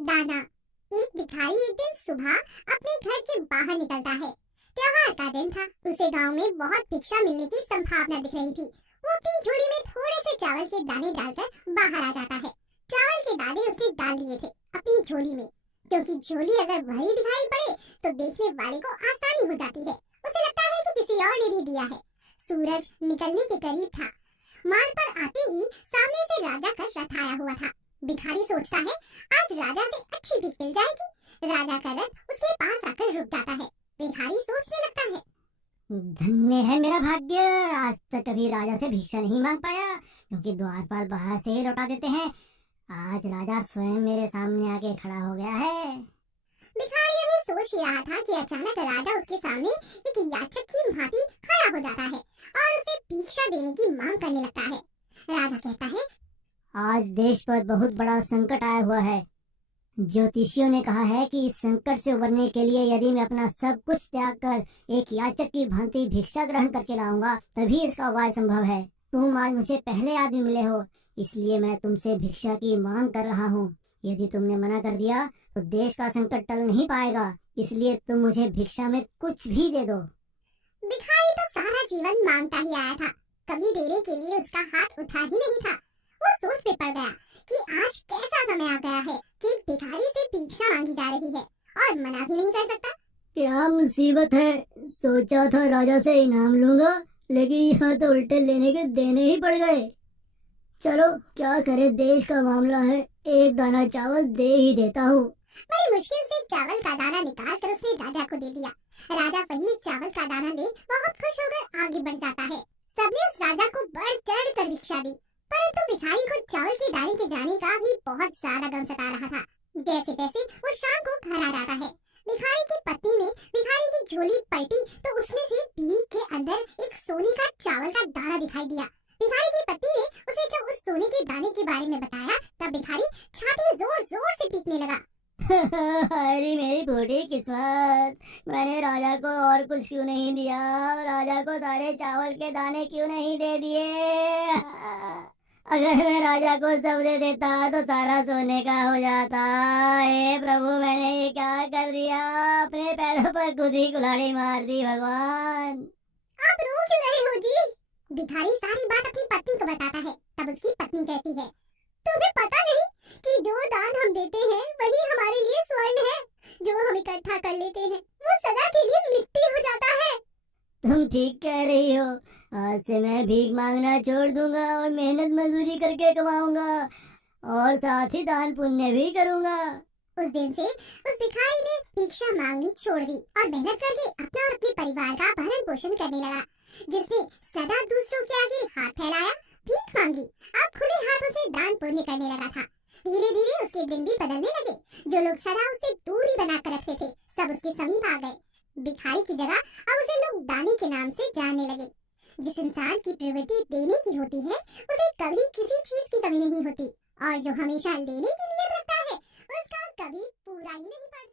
दाना। एक भिखारी एक दिन सुबह अपने घर के बाहर निकलता है। त्योहार का दिन था। उसे गांव में बहुत भिक्षा मिलने की संभावना दिख रही थी। वो अपनी झोली में थोड़े से चावल के दाने डालकर बाहर आ जाता है। चावल के दाने उसने डाल दिए थे अपनी झोली में, क्योंकि झोली अगर भरी दिखाई पड़े तो देखने वाले को आसानी हो जाती है। उसे लगता है कि किसी और ने भी दिया है। सूरज निकलने के करीब था। मार्ग पर आते ही सामने से राजा का रथ आया हुआ था। भिखारी सोचता है आज राजा से अच्छी भीख मिल जाएगी। राजा का रथ उसके पास आकर रुक जाता है। भिखारी सोचने लगता है, धन्य है मेरा भाग्य, आज तक कभी राजा से भिक्षा नहीं मांग पाया, क्योंकि द्वारपाल बाहर से ही लौटा देते हैं। आज राजा स्वयं मेरे सामने आके खड़ा हो गया है। भिखारी अभी सोच ही रहा था कि अचानक राजा उसके सामने एक याचक की भांति खड़ा हो जाता है और उसे भिक्षा देने की मांग करने लगता है। राजा कहता है, आज देश पर बहुत बड़ा संकट आया हुआ है। ज्योतिषियों ने कहा है कि इस संकट से उबरने के लिए यदि मैं अपना सब कुछ त्याग कर एक याचक की भांति भिक्षा ग्रहण करके लाऊंगा, तभी इसका उपाय संभव है। तुम आज मुझे पहले आदमी मिले हो, इसलिए मैं तुमसे भिक्षा की मांग कर रहा हूँ। यदि तुमने मना कर दिया तो देश का संकट टल नहीं पाएगा, इसलिए तुम मुझे भिक्षा में कुछ भी दे दो। भिखारी तो सारा जीवन मांगता ही आया था, कभी देने के लिए उसका हाथ उठा ही नहीं था। वो सोच में पड़ गया कि आज कैसा समय आ गया है कि एक भिखारी से भिक्षा मांगी जा रही है और मना भी नहीं कर सकता। क्या मुसीबत है, सोचा था राजा से इनाम लूंगा, लेकिन यहाँ तो उल्टे लेने के देने ही पड़ गए। चलो क्या करे, देश का मामला है, एक दाना चावल दे ही देता हूँ। बड़ी मुश्किल से चावल का दाना निकाल कर उसने राजा को दे दिया। राजा वही चावल का दाना ले बहुत खुश होकर आगे बढ़ जाता है। सबने उस राजा को बढ़ चढ़ कर भिक्षा दी, परंतु भिखारी को चावल के दाने के जाने का भी बहुत ज्यादा गम सता रहा था। जैसे तैसे वो शाम को घर आ जाता है। भिखारी की पत्नी ने भिखारी की झोली पलटी तो उसमें से भीख के अंदर एक सोने का चावल का दाना दिखाई दिया। भिखारी की पत्नी ने उसे जब उस सोने के दाने के बारे में बताया तब भिखारी छाती जोर जोर से पीटने लगा। अरे मेरी फूटी किस्मत, मैंने राजा को और कुछ क्यों नहीं दिया, राजा को सारे चावल के दाने क्यों नहीं दे दिए। अगर मैं राजा को सब दे देता तो सारा सोने का हो जाता। हे प्रभु, मैंने ये क्या कर दिया, अपने पैरों पर खुद ही कुल्हाड़ी मार दी। भगवान, आप रो क्यों रहे हो जी? भिखारी सारी बात अपनी पत्नी को बताता है। तब उसकी पत्नी कहती है, तुम्हें पता नहीं कि जो दान हम देते हैं वही हमारे लिए स्वर्ण है। जो हम इकट्ठा कर लेते हैं वो सदा के लिए मिट्टी हो जाता है। तुम ठीक कह रही हो, आज से मैं भीख मांगना छोड़ दूंगा और मेहनत मजदूरी करके कमाऊंगा और साथ ही दान पुण्य भी करूंगा। उस दिन से उस भिखारी ने भिक्षा मांगनी छोड़ दी और मेहनत करके अपना और अपने परिवार का भरण पोषण करने लगा। जिसने सदा दूसरों के आगे हाथ फैलाया, भीख मांगी, अब खुले हाथों से दान पुण्य करने लगा था। धीरे धीरे उसके दिन भी बदलने लगे। जो लोग सदा उससे दूरी बनाकर रखते थे सब उसके समीप आ गए। भिखारी की जगह अब उसे लोग दानी के नाम से जानने लगे। जिस इंसान की प्रवृत्ति देने की होती है उसे कभी किसी चीज की कमी नहीं होती, और जो हमेशा लेने की नीयत रखता है उसका कभी पूरा ही नहीं पड़ता।